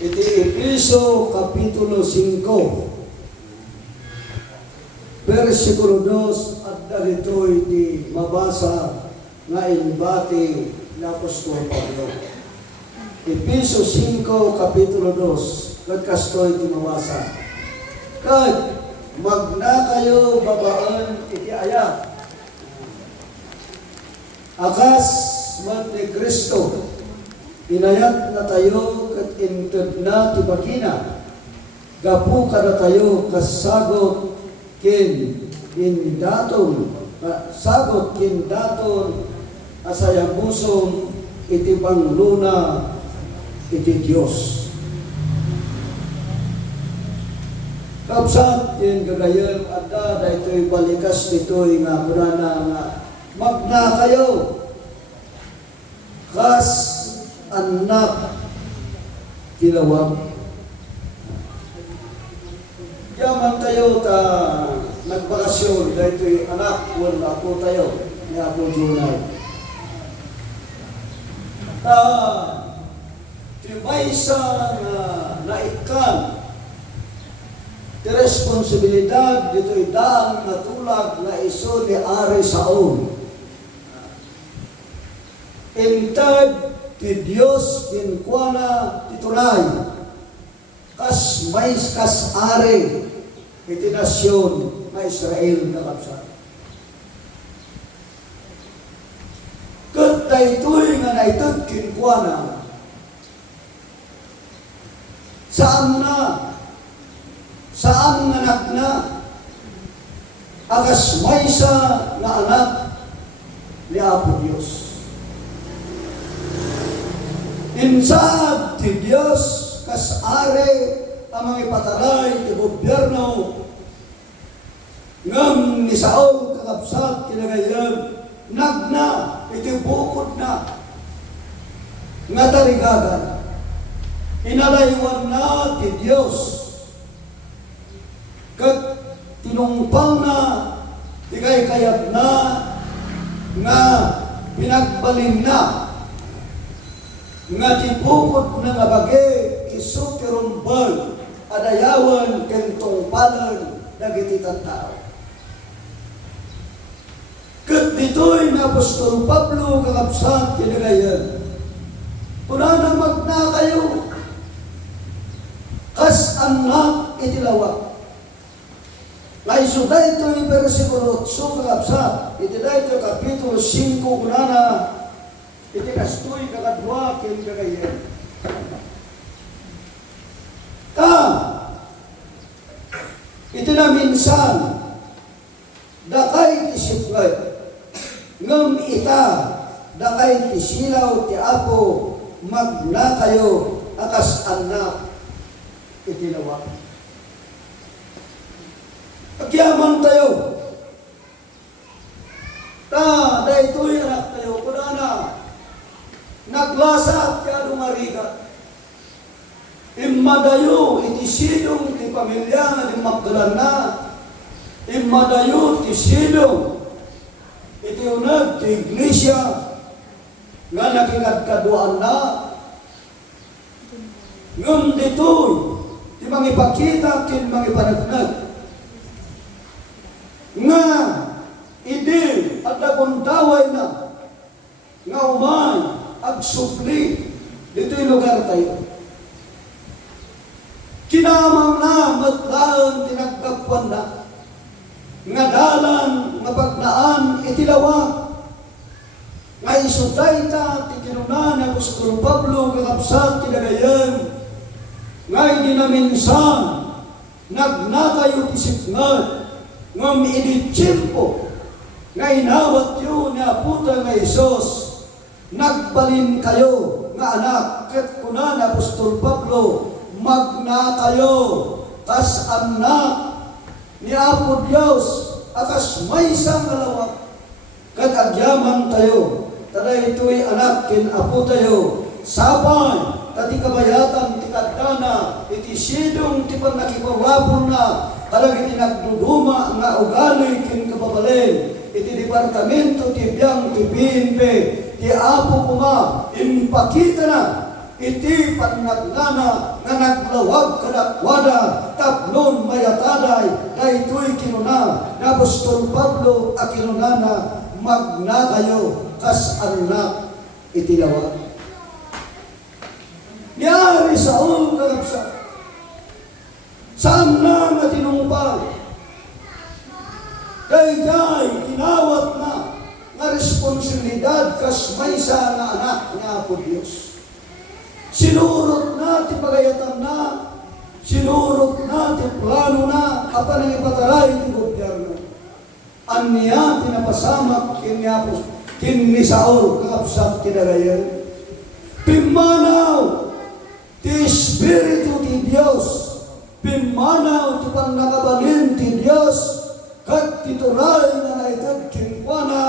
iti Efeso Kapitulo 5, versikulo 2, at dahito iti mabasa nga inbati ni Apostol Pablo. Efeso 5, Kapitulo 2, kadkasto iti mabasa. Kad magna kayo babaan iti ayat, akas mat ni Kristo, inayat na tayo kat inted na tibakina, gapu kada tayo kasagot kin indaton, sagot kin daton asayabusong iti pangluna iti Diyos. Kapsat yin gagayam adda da ito'y balikas dito'y nga kurana nga magna kayo kas anak tinawag. Yaman tayo ta nagbakasyon da ito'y anak wala ako tayo ni Apo Junay. Tibaysa nga naikan ti responsibilidad dito'y daan na tulag na iso ni Ari Saul. Intad ti Diyos kinkwana titulay kas mais kas ari iti nasyon na Israel na kapsat. Kat daytoy nga naitad kinkwana saan anak na akas maysa nga anak ni Apo Diyos. Insad ti Diyos kas are amang ipataray ti gobyerno ngam ni Saul kakabsat kinagayam nagna iti bukod na nga tarigagan inalaywan na ti Diyos kat tinumpang na di kayat na nga pinagbalin na nga tibukod na nga bagay iso kirumbal adayawan kentong palan dagiti tao. Kat dito'y na Apostol Pablo kakabsat kinagayan punana magna kayo kas anak itilawak. Naisuda ito yung versikulo 8 kakabsat iti da ito kapitulo 5 kunana iti kastoy kakadwa kin kagayan. Iti na minsan dakay ti sipgay ngam ita dakay ti silaw ti Apo magna kayo akas anak iti lawak. Agyaman tayo daytoy anak tayo kunana naglasat ka lumarigat imadayo iti silong ti pamilya nga di Magdalena imadayo ti silong iti unag ti iglesia nga nakikadkaduan na ngam ditoy ti mangipakita kin mangipanagnag nga idi at nakuntaway na nga umay agsupli dito'y lugar tayo. Kinamang na matlaan tinagkapwan na nga dalan nga pagnaan itilawak nga isuday ta ti kinunan ni Apostol Pablo kakabsat kinagayan nga hindi na minsan nagnakayo ti sipngat ngam iditsimpo nga inawat yun ni Aputa nga Isos nagbalin kayo nga anak ket kuna ni Apostol Pablo magna kayo kas anak ni Apo Diyos akas maysa nga lawak ket agyaman tayo tada ito'y anak kin Apo tayo sabay tati kabayatan ti kadana iti sidong ti panakikurwapon na talag iti nagduduma nga ugali kin kababalin iti departamento ti biyang ti PNP ti Apo kuma impakita na iti pannagnana nga naglawag kadakwada tapnon mayataday daytoy kinuna na Apostol Pablo a kinunana magna kayo kas anak iti lawag. Niyari sa kakabsat saan na nga tinumpag dayjay inawat na nga responsibilidad kas maysa nga anak nga po Dios. Sinurot na ti pagayatan na, sinurot na ti plano na apan ang ipataray ti gobyerno. Aniya tinapasamak kinni Saul kakabsat kinagayan. Pimanaw ti Espiritu ti Dios, pimanaw ti pannakabalin ti Dios, kat tituray na naitag kinkwana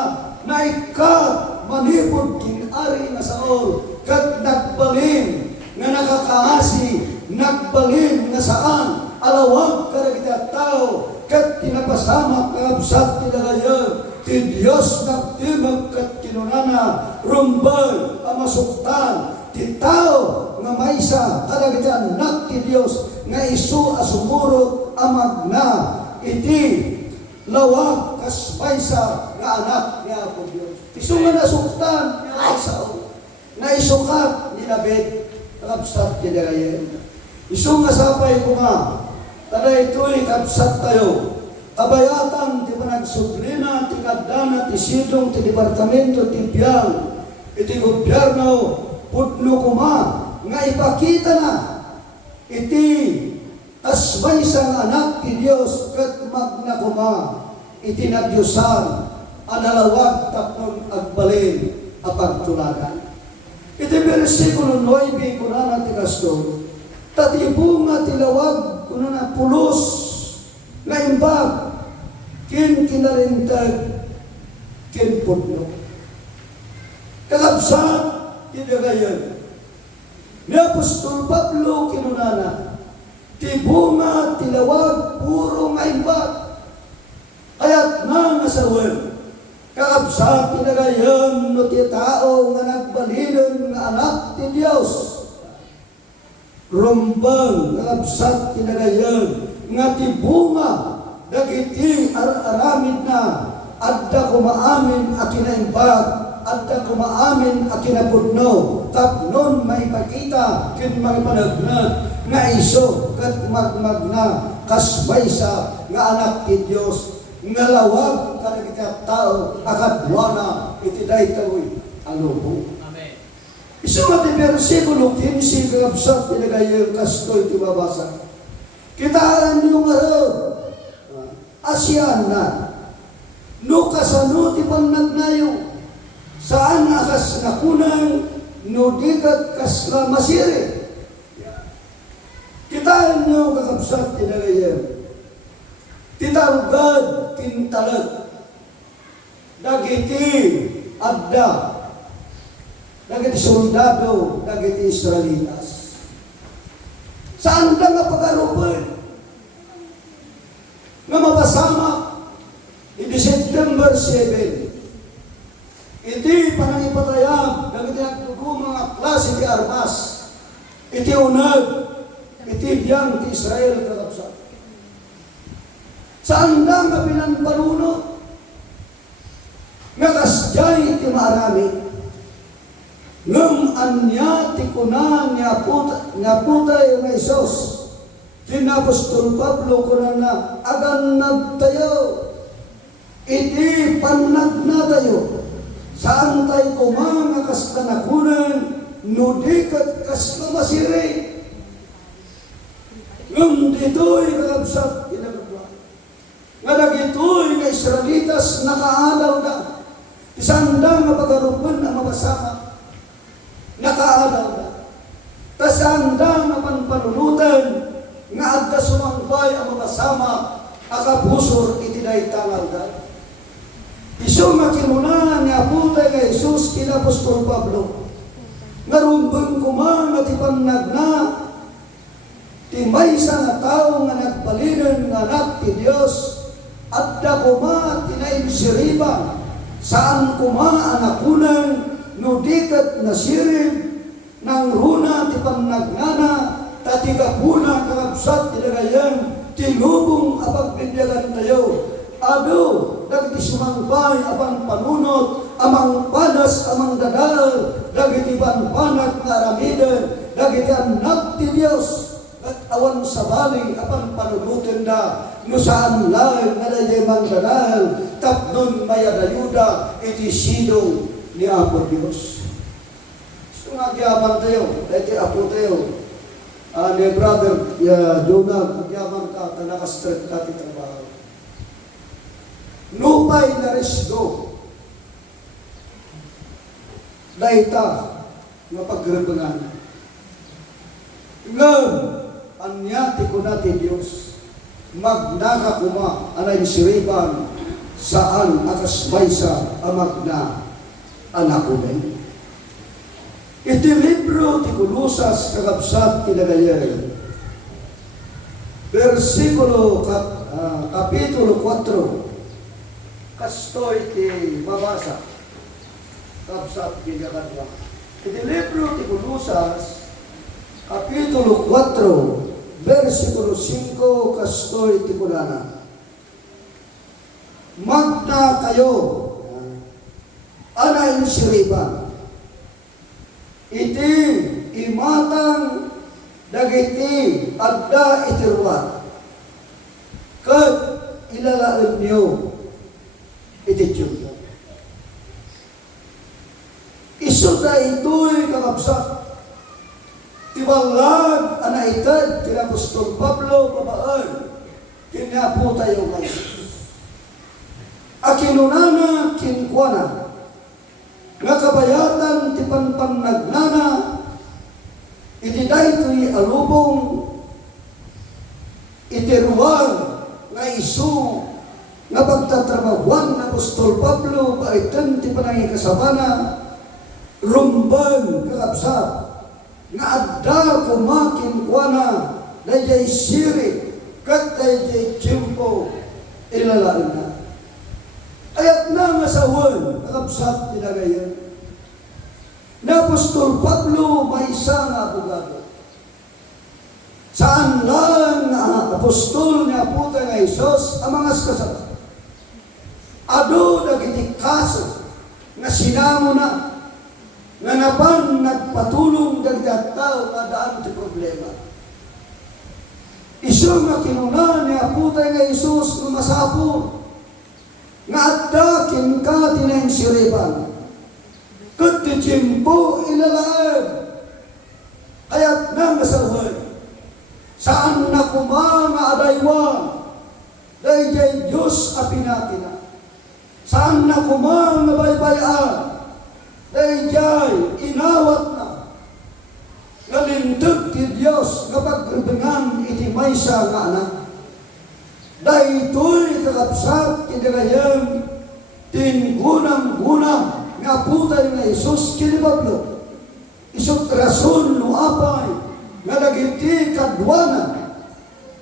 na ikat manipod kinari na Saul, kat nagbalin nga nakakaasi, nagbalin nga saan, alawag ka na kita tao, kat tinapasamak kakabsat tinagayan, ti Dios nagtimag kat kinunana, rumbay amasuktan, ti tao nga maysa kadagiti anak ti Dios nga isu asumurot amagna iti lawag kas maysa nga anak ni Apo Dios. Isu nga nasuktan ni Saul, na isukat ni David kakabsat ti dagayen. Isu nga sapay ko nga tada ito'y kabsat tayo. Kabayatan ti panagsudlina ti kadana ti sidong ti departamento ti biyang iti gobyerno pudno kuma nga ipakita na iti asbay sang anak ti Dios ket magna kuma iti nagyusan analawag tapnon agbalin a pagtulagan. Iti bersikulo 9 kunana ti kasto tatibunga ti lawag kunana pulos nga imbag kin kinalintag kin pudno. Kakabsat tidagayan ni Apostol Pablo kinunana ti bunga tilawag puro nga imbag ayat na nasawen kakabsat tidagayan no ti tao nga nagbalinan nga anak ti Dios rumbang kakabsat tidagayan nga ti bunga dagiti aramid na adda kumaamin a kinaimbag adda kumaamin a kinapudno tapnon maipakita ken magpanagnag nga iso ket magmagna kasbaysa nga anak ti Dios nga lawag kadagiti tao akadwana iti daytoy anubo. Amen. Isu nga ti bersikulo 15 kakabsat pinagayon kastoy ti babasa. Kitaan niyo nga asyan na no kasano ti pannagnayo saan akas nakunang no dikat kasla masiri. Kitaan nyo kakabsat tinagayan. Titalugad tintalag. Dagiti adda. Dagiti soldado. Dagiti Israelitas. Saan da nga pag-arupan? Nga mapasama iti September 7. Iti panangipatayam dagiti agdugo mga klase ti armas iti unag iti biyang ti Israel kakabsat. Saan da nga pinanpanunot nga kasjay ti maarami ngem anya ti kunan nga putay nga Isos ti Apostol Pablo kunan na agan nagtayo iti pannagna tayo saan tayo kumanga kas kanakunan no dikat kas kamasiri ngem dito'y kakabsat ginagawa nga dagito'y nga Israelitas nakaadaw na isanda nga pagarupan ang mabasama nakaadaw na tasanda nga panpanunutan nga adda sumangpay ang mabasama akabusor iti daytangal da. Isu makinunan nga putay nga Jesus kina Apostol Pablo nga rumbang kuma nga ti pannagna ti maysa nga tao nga nagbalinan nga anak ti Dios adda kuma tinaimsiriba saan kuma anakunan no dikat nasirib nang runa ti pannagnana tatika puna kakabsat tilagayan tilubong apagbibiyagan tayo ado dagiti sumangpay apan panunot amang panas amang dadal dagiti panpanag nga aramiden dagiti anak ti Dios at awan sa bali apan panunutin da no saan lain nga dayay mang dadal tapnon mayadayuda iti sidong ni Apo Dios. So nga kiyaman tayo dahil Apo tayo ni brother Jonah kiyaman ka tanaka-straight ka ti trabaho nupay na resgo daita nga pagrebengan ngem anyati ko natin Diyos magnaka kuma anay siriban saan akas maysa amagna anak ko din. Iti libro ti Kulusas kakabsat kinagayan. Versikulo kapitulo 4 kastoy ti mabasa kakabsat kinagayan. Iti libro ti Kulusas kapitulo 4 versikulo 5 kastoy ti kunana. Magna kayo anayin siriban iti imatang dagiti adda itirwa ket ilalaen niyo iti tiyuyo isu da ito'y kakabsat tibalag anaited kina Apostol Pablo babaan kinapo tayo ngayon akinunana kinkwana nga kabayatan ti panpannagnana iti daytoy alubong iti ruwang nga isu nga pagtatrabahuan ng Apostol Pablo paiten ti panangikasabana rumbang kakabsat nga adda kumakin kuana dayjay siri kat dayjay tiyempo ilalaan na ayat na nga sawan kakabsat tinagayan na Apostol Pablo may isang abogado saan lang apostol ni Apo nga Isos ang mga kasama ado dagiti kaso nga sinamo na nga napan nagpatulong dagiti tao nga daan ti problema iso nga kinuna ni Apo nga Isos nga masapul nga adda kinka tinansiriban ket ti tiyempo ilalaen ayat na nga sawen saan na kuma nga adaywan dayjay Diyos a pinatina saan na kuma nga baybayan dayjay inawat na nga linteg ti Diyos nga pagrebengan iti maysa nga anak daytoy kakabsat kinagayan tingunang-gunang nga putay nga Isus kini Pablo isut rason no apay nga dagiti kadwanan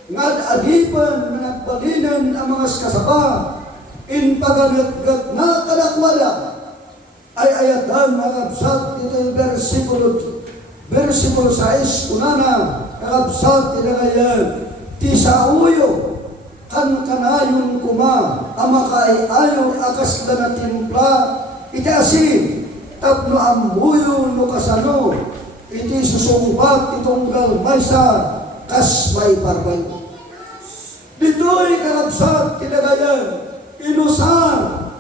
nga adipan nga nagbalinan ang mga kasaba in paganatgat na kadakwala ay ayatan nga kakabsat iti versikulo 6 kunana kakabsat kinagayan ti sauyo kan kanayon kuma amakay ayo akas na timpla iti asin tapno ambuyo no kasano iti susumbat itonggal maysa kas may parbay dito'y kakabsat kinagayan inusan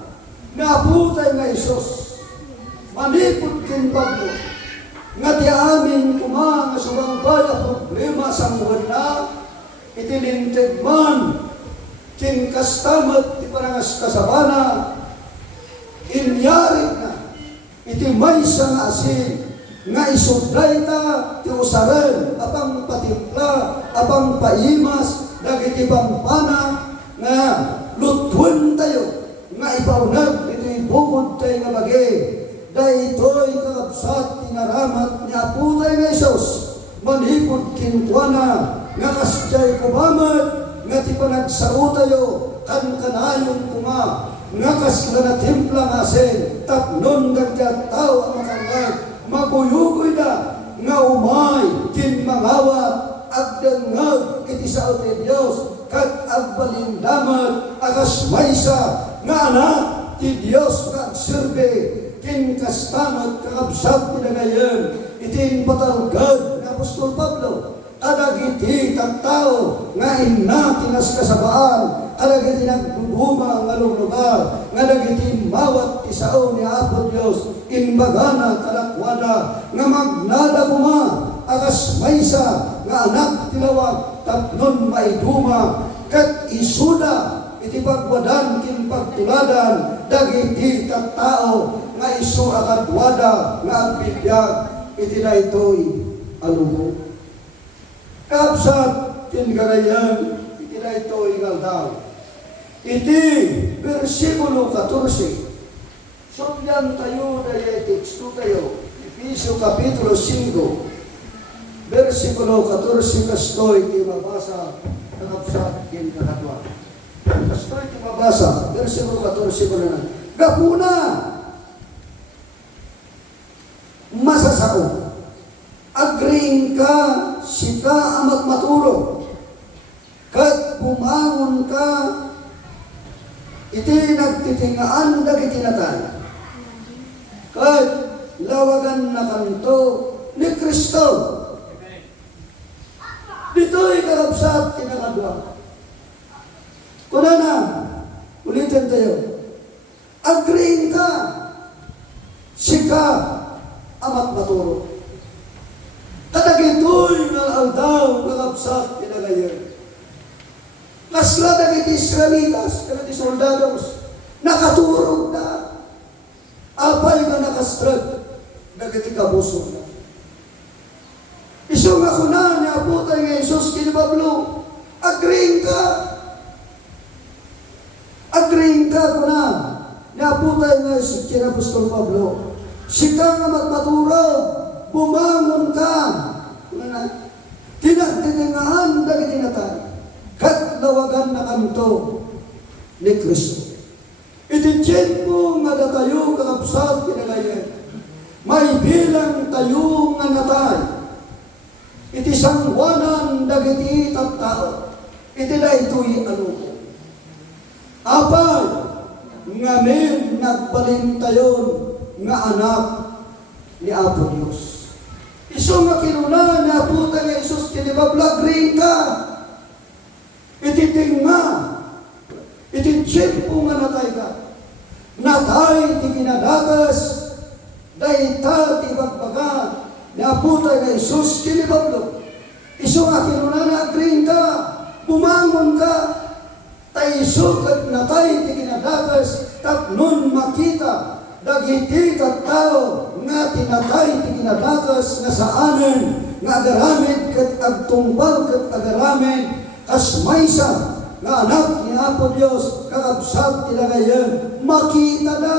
na putay nga Isos manipot kin Pablo nga ti amin kuma nga sumangbay a problema sa muwan na iti linteg man kin kastamat ti parangas kasabana inyarit na iti maysa nga asin nga isudday ta ti usaren apang patimpla apang paimas dagiti pampana nga lutwen tayo nga ipaunag iti bukod tayo nga bagi daytoy kakabsat tinaramat ni Apo tayo nga Isos manipod kintuana nga kasjay kumamat nga ti panagsaro tayo kan kanayon kuma nga kasla na timpla nga asin tapnon gagkat tao ang makangag maguyugoy na nga umay kin mangawat agdengag iti sao ti Dios kat agbalindamat akas maysa nga anak ti Dios nga agserbe kin kastamat kakabsat pinagayon itin patalgad nga Apostol Pablo kadagiti tattao nga inna tinas kasabaan kadagiti nagduduma nga lugar nga dagiti mawat ti sao ni Apo Dios inbagana kalakwada nga magnada kuma akas maysa nga anak tilawag tapnon maiduma ket isuda iti pagwadan kin pagtuladan dagiti tattao nga isu akadwada nga agbidyag iti daytoy alubo kapsat kin garayan iti daytoy ngaldaw iti bersikulo 14 sundyan tayo daya teksto tayo Efesio kapitulo 5 bersikulo 14 kastoy iti mabasa kapsat kin kakadwa kastoy iti mabasa bersikulo 14 kuno na gapuna masasao agreeing ka sika amat matulog kat bumangon ka iti nagtitingaan dagiti natay kat lawagan na kanto ni Kristo dito'y karabsat kinakadwa kuna na ulitin tayo agreeing ka sika amat matulog kadagitoy nga aldaw kakabsat kinagayon kasla dagiti Israelitas dagiti soldados nakaturog na apay nga nakastrag dagiti kabusog na isu nga kuna ni aputay nga Jesus kini Pablo agreeing ka kuna ni aputay nga kini Apostol Pablo sika nga matmaturog bumangon ka tinagtitingaan dagiti natay kat lawagan na kanto ni Kristo iti tiyempo nga datayo kakabsat kinagayon may bilang tayo nga natay iti sangwanan dagiti tattao iti daytoy aluko apay ngamin nagbalintayon nga anak ni Apo Dios iso nga kinuna na puta nga Isus kinibablag rin ka ititingma iti tiyempo nga natay ka natay ti kinadagas dayta ti bagbaga na puta nga Isus kinibablo iso nga kinuna na rin ka bumangon ka tay iso kat natay ti kinadagas tapnon makita dagiti tattao nga tinatay ti kinadagas nga saanen nga agaramid ket agtungpal ket agaramid kas maysa nga anak ni Apo Dios kakabsat ti dagayen makita na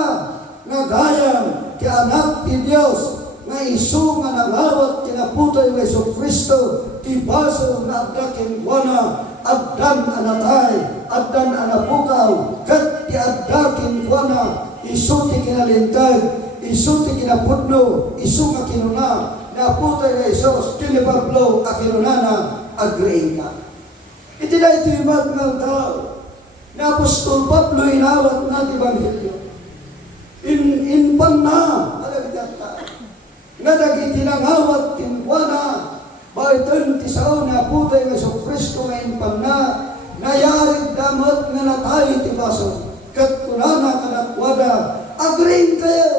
nga gayam ti anak ti Dios nga isu nga nangawat kinaputoy nga Jesu-Kristo ti baso nga agdaken kuana addan anatay addan anapukaw ket ti addaken kuana isu ti kinalintag isu ti kinapudno isu nga kinuna na putay nga Isos kini Pablo a kinunana agreeing ka iti daytoy magngal tao na Apostol Pablo inawat na ti Ebanghelyo inpan na alagdata nga dagiti nangawat kinkuana baitan ti sao na putay nga Jesu-Kristo nga inpan na nayarig damat nga natay ti baso kat kunana kanakwada agreeing kayo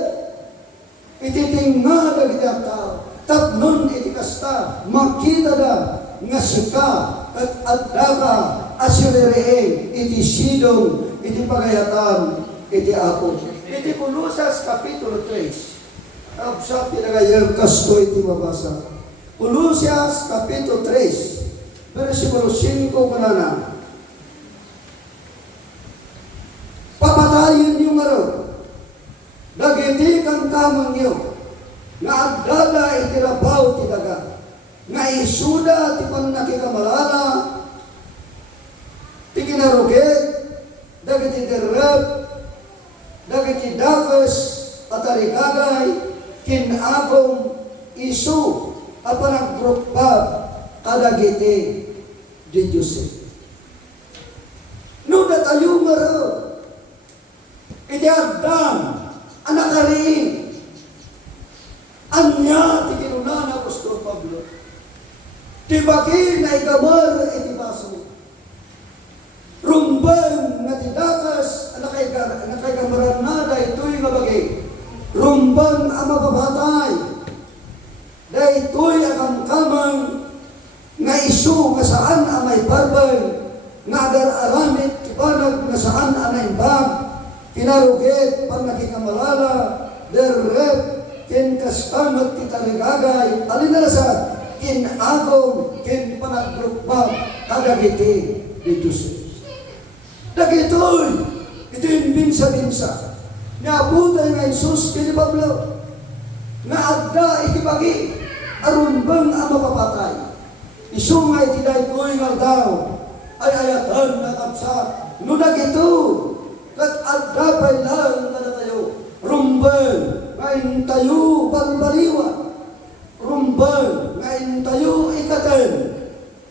ititingna dagiti tao tapnon iti kasta makita da nga sika at adaka asirereen iti sidong iti pagayatan iti Apo iti Kolosas kapitulo 3 absat tinagayang kasto iti mabasa Kolosas kapitulo 3 versikulo 5 kanana papatayin niyo nga raw dagiti kang kamang niyo nga agdada iti rabaw ti daga nga isuda ti pannakikamalala ti kinaruget dagiti derrep dagiti dakes at arigagay kinagong isu panaggrupab kadagiti di Diyos. No tayo maro, iti Adam, anak kariin, anya ti kinunana Apostol Pablo, ti baki na igamar iti baso, rumbang na tidakas, anak igamaran na da ito'y nga bagi, rumbang ang mababatay, da ito'y akamkamang nga isu nga saan ang may barbay, nga agar-aramit kipanag nga saan ang naimbag, kinarugit pang nakikamalala, derrep, kin kastanot kitarigagay, alinalasan, kin agong, kin panaggrupbag, kadagiti di Diyos. Dagitoy, ito yung binsa-binsa, niabutay nga Isus kini Pablo, nga adda ikibagi, arumbang ang mapapatay. Isungay tiday ko'y nga daw, ay ayatan na kapsat, nunag ito, kat adda pa'y lang na tayo, rumbang, ngayon tayo balbaliwan, rumbang, ngayon tayo ikaten,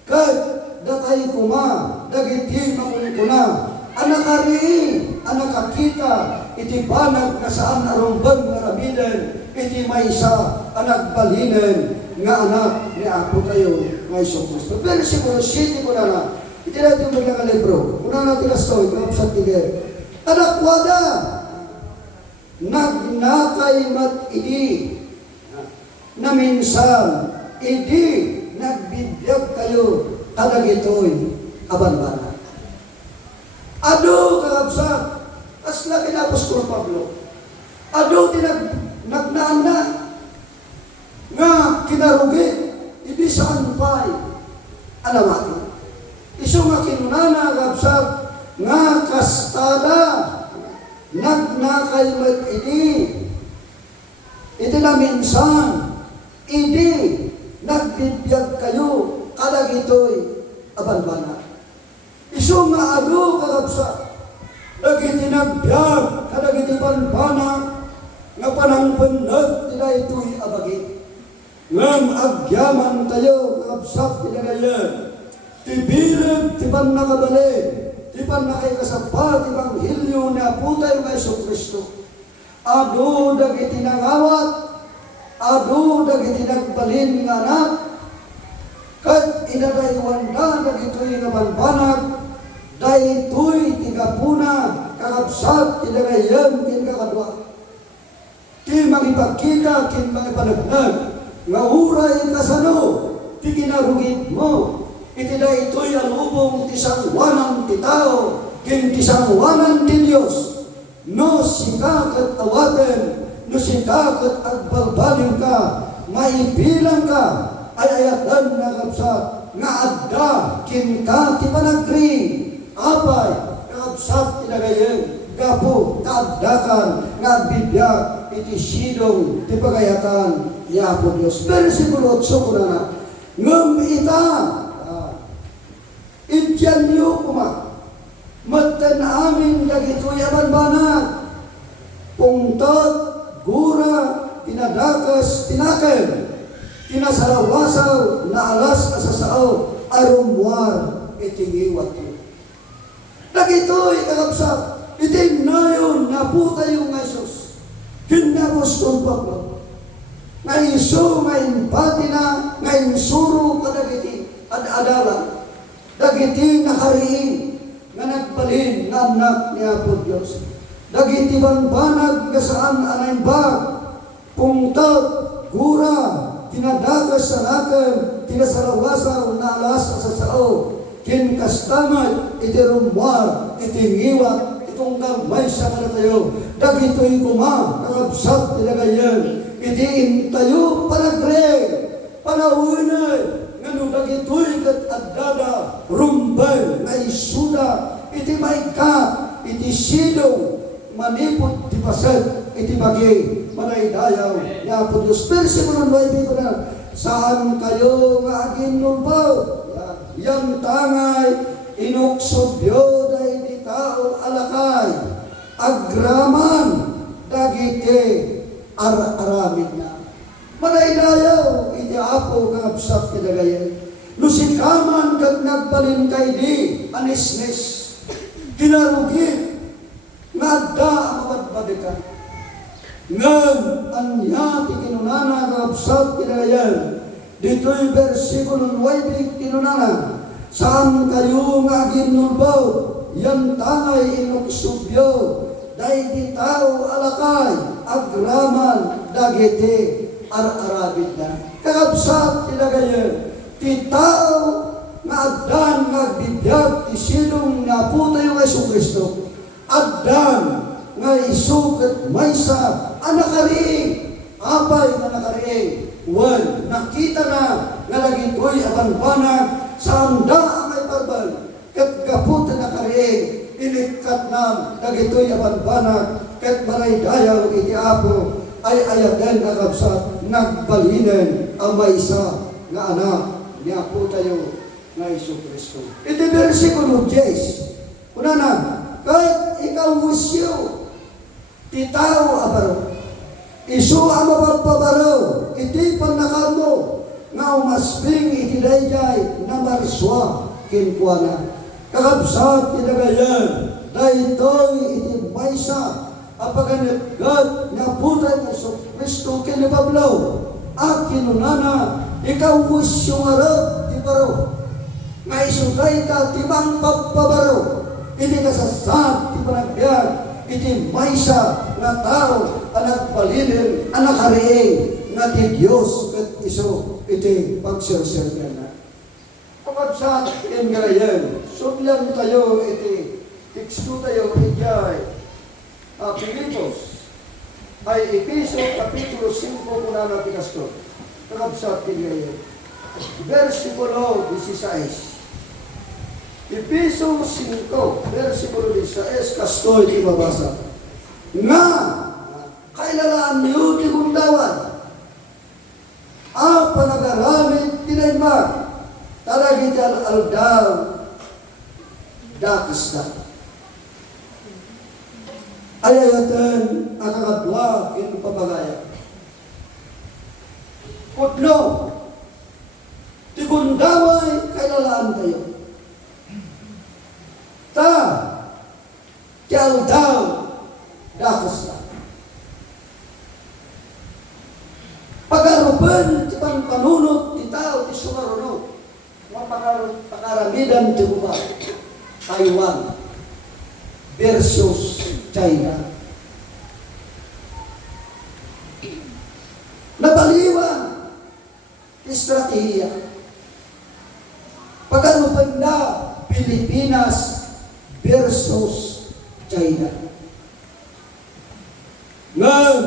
kat datay kuma, dagiti makunikuna, anak kariin, anak kakita, iti banag na saan arumbang na ramiden, iti maysa, anak balinen, nga anak ni Apo tayo, nga Iso Kristo. Versikulo 7 ko na, iti natin yung mga libro, una natin astoy, kapsat tigil, anak wada, nagnakay mat idi, na minsan, idi, nagbibiyag kayo, kadagitoy, abanbana. Ado kakabsat, asla kinapostol Pablo, ado nagnaan na, nga kinarugit, hindi saan pa'y alamati. Iso nga kinunana kakabsat, nga kastada, nagnakay mat idi, iti na minsan, idi, nagbibiyag kayo, kadagitoy, abanbana. Iso nga ado kakabsat, dagiti nagbiag, kadagiti banbana, nga panangpanag nila ito'y abagi. Ngam agyaman tayo, kakabsat tinagayan, tibilag, tipan nakabali, tipan nakikasapat, ibang hilyo na putay ng Iso Kristo. Ado dagiti nangawat, ado dagiti nagbalin nga anak, kat inadayuanda dagitoy nga banbanag, daytoy tigapuna, kakabsat, tinagayan, kin kakadwa. Ti magipagkita, kin magipanagnag, nga uray kasano, ti kinarugit mo, iti daytoy alubong ti sangwanan ti tao, kin ti sangwanan ti Diyos, no sikakat awaten, no sikakat agbalbalin ka, maibilang ka, ay ayatan na kapsat, nga adda, kin ka ti panagri, apay, kakabsat tinagayen, gapo, kaaddakan, nga bibiyag, iti sidong, ti pagayatan, ni Apo Diyos. Versikulo 8 ko na, ngam ita, ityan niyo kuma, matan amin dagitoy abanbanag, pungtot, gura, tinadakas, tinaken, tinasarawasaw, na alas asasao, arumwar, itingiwat yun. Dagitoy kakabsat, itignayon na puta yung Isus, kinapostol Pablo, nga iso, nga impati na, nga insuro kadagiti, ad-adala, dagiti nakariin, nga nagbalin, nga anak ni Apo Diyos. Dagiti banbanag nga saan anaymbag, pungtot, gura, tinadakas sa nakan, tinasarawasaw na alas sa sao, kinkastamat, iti rumwar, iti ngiwat, itong kamay sa tayo, dagito'y kuma, kakabsat, tinagayan, iti intayo, panagre, panawinay, nga nung dagito'y kat addada, rumbay, na isuda, iti maykat, iti sidong, manipot, ti paset, iti bagi, manaydayaw, ni Apo Diyos. Versikulo 9 ko na, saan kayo nga agin nulbaw? Yan tangay, inuksubyo day di tao alakay, agraman, dagiti, aramid na. Manaydayaw, iti Apo balin kay di anisnis. Kinarugit nga adda ang mabadbadikan. Ngan anya ti kinunana kapsat kinagayan. Dito'y versikulo 9 kinunana. Saan kayo nga ginulbaw? Yan tangay inuksubyo. Day di tao alakay. Agraman dagiti ar-arabid na. Kakapsat kinagayan. Ti tao nga addan nga bibiyag ti silong nga puta yung Yesu Kristo. Addan nga isukat maysa anakariing. Apay nga nakariing. Wan, nakita na nga nagito'y abanbanag sa anda ang may barbal. Kat kaputa na kariing. Inikat na nagito'y abanbanag. Kat maray dayaw iti apo ay ayaden nga kapsat nagbalinen ang maysa nga anak niya po tayo nga Isu Kristo. Ito versikulo 10. Una na, kahit ikaw wisyo, ti tao abaro, isu ang mapapabaro, iti panakal mo, nga umasping iti dayjay na marswa kinkuana. Kakabsat kinagayan, daytoy iti maysa, apaganit God, nga putay nga Isu Kristo kinipablaw, at kinunana, ikaw wisyo nga rap, ti baro, nga isugay ka timang papabaro, iti kasasad, ti panagbiag, iti maysa nga tao, anak balinin, anak hariing, nga ti Diyos, kat iso, iti pagsersergan na. Kapagsak, yan nga yan, sudlan tayo, iti, tiksto tayo, ijay, Pilipos, ay Episo, Kapitulo 5, kunana pikasto. Kapagsak, yan nga yan. Versikulo 16. Episo 5, versikulo 16, kastoy di mabasa. Nga, kailalaan niyo di gundawan. Panagaramit tinayma, talagitan aldaw, dakis na. Ayayatan, akakadwa, kinupabagaya. Kutno, di gundaway, kailalaan tayo. Tiyaw daw, dakos na. Pagarupan, ti panunot, ti tao, ti sumarunod. Mga pangaramidan, ti buba. Taiwan versus China. Nabaliwan, estratehiya. Pagarupan na, Pilipinas versus China. Ngayon,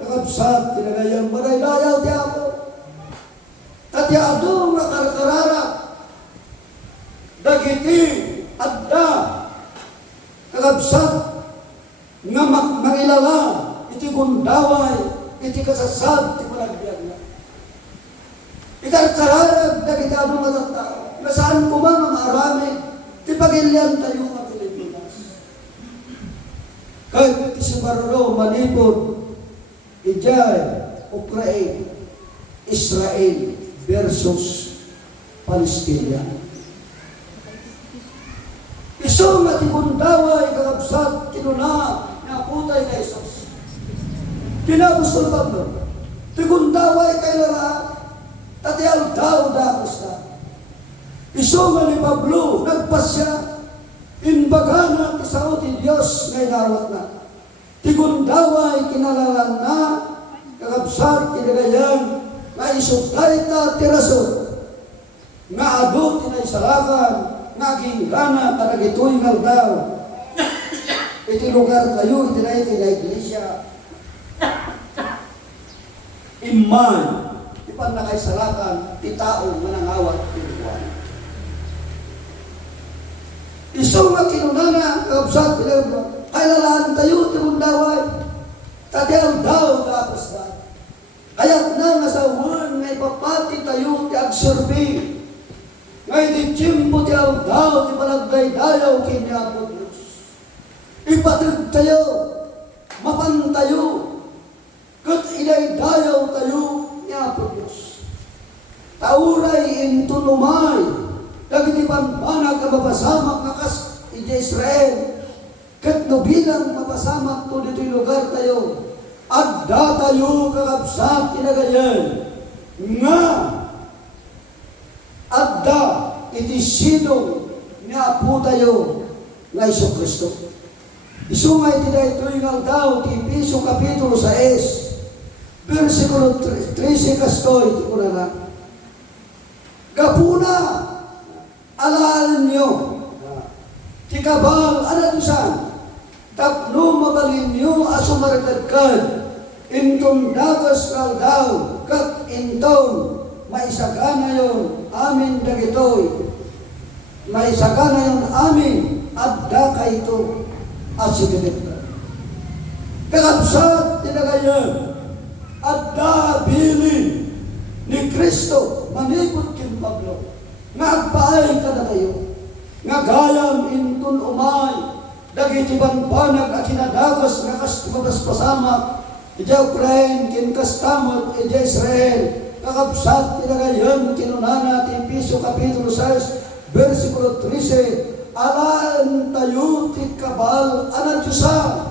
nakabsat, kinagayang manaylayaw di ako. Tatyado nga karkarara. Dagiti, adda. Kakabsat, nga mangilala, iti gundaway, iti kasasad, iti malagbiag na. Ikarkarara, dagiti ano matatao. Nasaan ko ba nga maarami? Ti pagilian tayo nga Pilipinas. Kahit ti Sumaruro, Manipod, Ijay, Ukraine, Israel versus Palestina. Iso nga ti gundaway kakabsat kinuna na putay na Isos. Kinagusto na Pablo. Ti gundaway kay lara, tati aldaw dakos na. Iso nga ni Pablo, nagpasya, inbagana ti sao ti Diyos ngay nawat na. Ti gundaway kinalalan na, kakabsat kinagayan, nga isugay ta ti rason, nga ado tinaysalakan, nga ginggana, kanagitoy nga daw. Iti lugar tayo, iti na iglesia. Iman, ipan na kay salakan, ti tao nga nangawat ti buwan. Iso nga kinunana, kakabsat, kailalaan tayo, timundaway, tatiyaw daw, tapos na. Kaya't na nga sa uwan, nga ipapati tayo, ti absorbi. Nga iti tiyempo tiyaw daw, ti palagday-dayaw, kinyapo Diyos. Ipatid tayo, mapantayo, kat iday-dayaw tayo, nyapo Diyos. Tauray into lumay, dagiti banbanag ang mapasamak nga kas iti Israel. Kat no bilang mapasamak to dito'y lugar tayo. Adda tayo kakabsat tinagayan. Nga adda iti sinong nga apo tayo nga Isu Kristo. Isungay ti daytoy nga daw ti Efeso kapitulo 6 versikulo 13 kastoy ti kunana. Gapuna alaan nyo ti kabal anatusan tapno mabalin nyo asumaragagkad intong dagas kaldaw kat intong maisagana yon amin dagitoy maisagana yon amin adda kayto asigedeta kakabsat tinagayan adda bilin ni Kristo manipot kin Pablo nga agpaay kada tayo nga gayam intun umay dagiti banbanag a kinadagas nga kas pasamak ija Ukraine kin kastamot ija Israel kakabsat tinagayan kinunana ti Efeso kapitulo 6 versikulo 13 alaan tayo ti kabal ana Diyosan.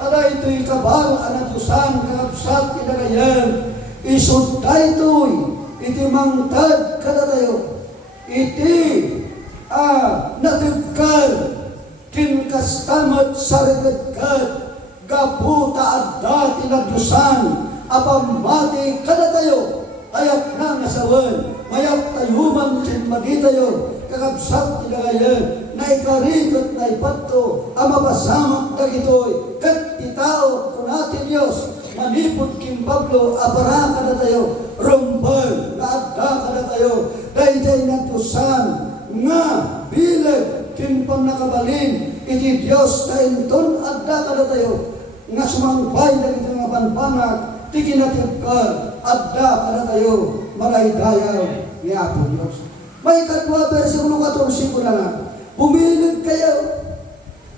Tada ito'y kabal ana Diyosan kakabsat tinagayan isud daytoy iti mangtad kada tayo iti natagkad kin kastamat sarigagkad gaputa adda tinagdusan apamati kada tayo ayak na nasawan mayat tayuman kin magitayo kakabsat tinagayan na ikarikot na ipato ang mapasamak dagitoy kat titao kunatin Diyos manipot kin Pablo apara kada tayo rumbal na adda kada tayo dayday na Diyosan nga bilag kin panakabalin iti Diyos na inton adda kada tayo nga sumangbay na ito nga banbanag ti kinatibkad adda kada tayo maraydayaw ni Apo Diyos. May kadwa versikulo 14 ko na bumilig kayo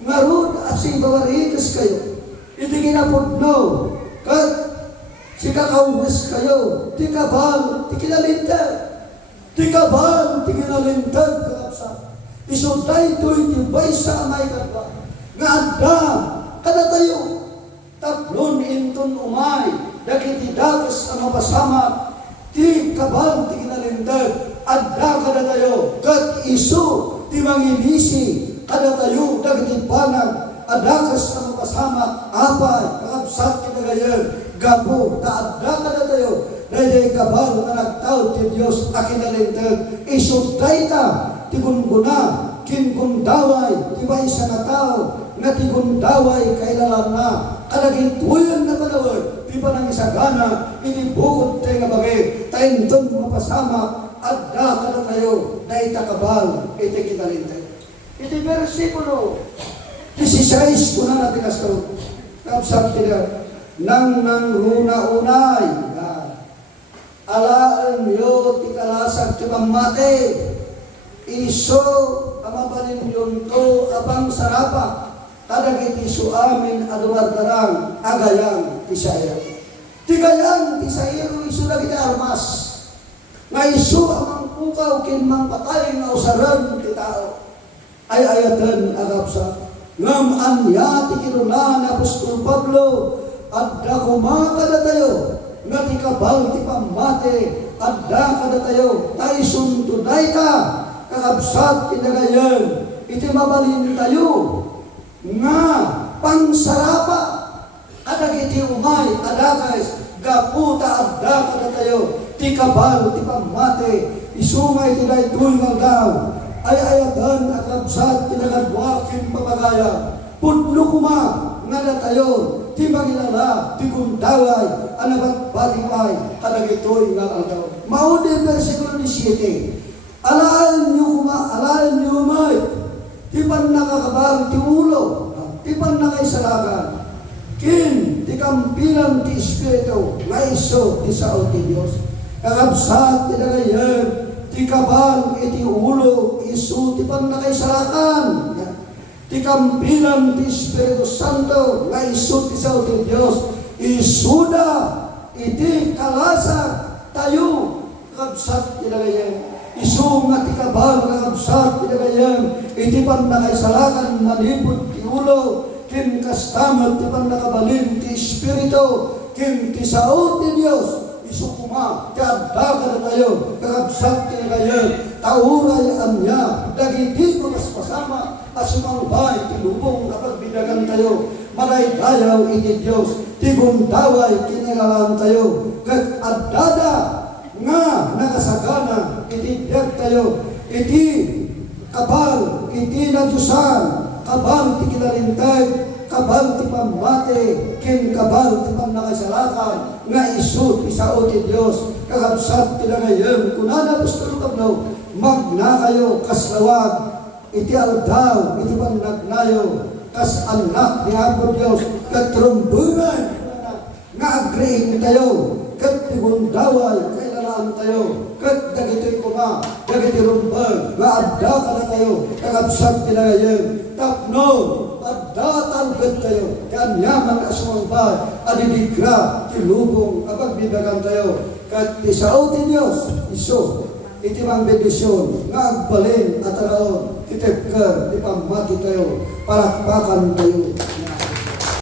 nga rod at singawarikas kayo iti kinapudno kat si kakawis kayo ti kabal ti kinalintag ti kabal ti kinalintag kakabsa isuday to'y ti baysa may kadwa nga adda kada tayo taplon inton umay dagiti dagas ang mapasamak ti kabal ti kinalintag adda kada tayo kat isu ti manginisi kada tayo dagiti banag adakas ang mapasamak apay kakabsat kinagayan gapo ta adda kada tayo dayday kabal na nagtaw ti Dios a kinalintag isuday ta ti gunguna kin gundaway ti baysa nga tao nga ti gundaway kailalan na kadagituyan na panawad ti panangisagana iti bukod tayo nga bagay tainton mapasamak adda kada tayo dayta kabal iti kinalintag iti versikulo 16 kuna natin kasto kapsat tida nang runa-unay alaan yo ti kalasag ti pamate iso amabalin yon to abang sarapa kadagiti isu amin adumardarang agayang tisaya tigayang tisayero isu dagiti armas nga isu amang pukaw kin mangpatay nga usaran ti tao ay ayatan agapsa ngam anya ti kinuna ni Apostol Pablo adda kumakada tayo nga ti kabal ti pamate adda kada tayo tay suntuday ta kakabsat kinagayan iti mabalin tayo nga pangsarapa kadagiti umay adakais gaputa adda kada tayo ti kabal ti pamate isumay ti daytoy nga daw ay ayatan akabsat tinagagwakin papagaya pudlo kuma nga natayon ti magilala ti gundaway anabat batipay kadagitoy nga aldaw maudi versikulo 17 alaan nyo umay ti pan nakakabal ti ulo ti pan nakaisalagan kin ti kampilan ti Espiritu nga iso ti sao ti Dios kakabsat tinagayan ti kabal iti ulo isu ti pannakaisalakan ti kampilan ti Espiritu Santo nga isu ti sao ti Dios isuda iti kalasag tayo kakabsat tinagayan isu nga ti kabal kakabsat ti dagayem iti pan nakaisalakan manipod ti ulo ken kastamat ti pan nakabalin ti espiritu ken ti sao ti Dios isu kuma ti adda na tayo kakabsat ti dagayem tauray anya dagiti pagaspasama at sumalbay ti lubong kapag bidagan tayo manaydayaw iti Dios ti gumdaway kinagalan tayo ket addada nga nakasagana iti biyag tayo iti kabal iti nadusan kabal ti kinalintay kabal ti pamate ken kabal ti pannakasalakan nga isu ti sao ti Dios kakabsat ti dagayem kunana apostol Pablo magna kayo kaslawag iti aldaw iti pannagnayo kas anak ni Apo Dios ket rumburan nga agreeing tayo ket tigundaway tayo ket dagiti kuma dagiti rumbag nga adda kana tayo kakabsat ti dagayem tapno adda talged tayo kanyaman asumambay adidigra ti lubong kapag bidagan tayo ket ti sao ti Dios isu iti mang bendisyon nga agbalin at araon ti tepker ti pamati tayo palakpakan tayo